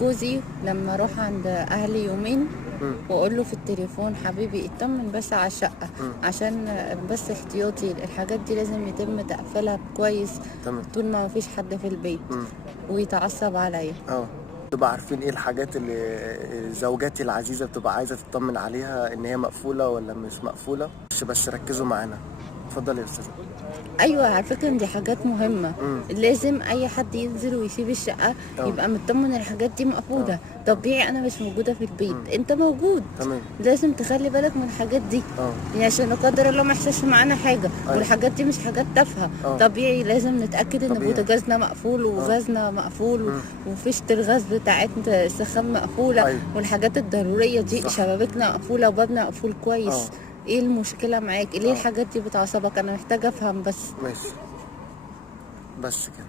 جوزي لما اروح عند اهلي يومين مم. واقول له في التليفون حبيبي اطمن بس على الشقه، مم. عشان بس احتياطي الحاجات دي لازم يتم تقفيلها كويس تمام. طول ما مفيش حد في البيت، مم. ويتعصب عليا. تبقى عارفين ايه الحاجات اللي زوجاتي العزيزة بتبقى عايزة تطمن عليها ان هي مقفولة ولا مش مقفولة. مش بس ركزوا معانا. اتفضل يا استاذة. ايوه على فكره دي حاجات مهمه، مم. لازم اي حد ينزل ويسيب الشقه اه. يبقى مطمن الحاجات دي مقفوله. طبيعي انا مش موجوده في البيت، مم. انت موجود، تمام. لازم تخلي بالك من الحاجات دي، يعني عشان لا قدر الله ما يحصلش معانا حاجه. أيوة. والحاجات دي مش حاجات تافهه، اه. طبيعي لازم نتاكد ان طبيعي. بوتاجازنا مقفول وغازنا مقفول مم. وفيشه الغاز بتاعت السخان مقفوله. أيوة. والحاجات الضروريه دي صح. شبابيكنا مقفوله وبابنا مقفول كويس. اه. ايه المشكله معاك؟ ليه الحاجات دي بتعصبك؟ انا محتاجه افهم بس. ماشي. بس كده.